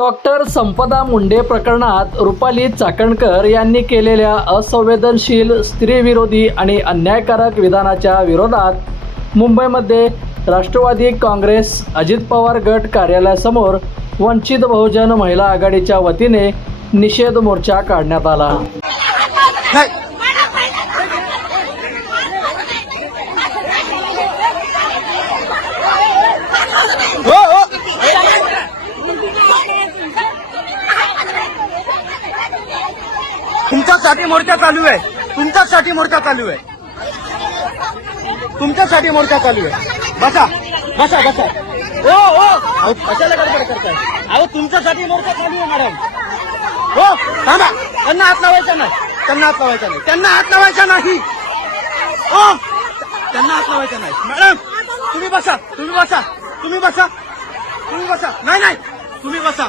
Doctor संपदा मुंडे प्रकरणात रुपाली चाकणकर यांनी केलेल्या असंवेदनशील स्त्रीविरोधी आणि अन्यायकारक विधानाच्या विरोधात मुंबईमध्ये राष्ट्रवादी काँग्रेस अजित पवार गट कार्यालयासमोर वंचित बहुजन महिला आघाडीच्या वतीने निषेध मोर्चा काढण्यात आला नाही हो हो तुमच्यासाठी मोर्चा चालू आहे. तुमच्यासाठी मोर्चा चालू आहे. तुमच्यासाठी मोर्चा चालू आहे. बसा. बसा बसा. हो हो. अहो, कशाला गडबड करताय? अहो तुमच्यासाठी मोर्चा चालू आहे मॅडम. हो थांबा. त्यांना हात लावायचा नाही. त्यांना हात लावायचा नाही. त्यांना हात लावायचा नाही. हो. त्यांना हात लावायचा नाही. मॅडम तुम्ही बसा. तुम्ही बसा. तुम्ही बसा. तुम्ही बसा. नाही नाही. तुम्ही बसा.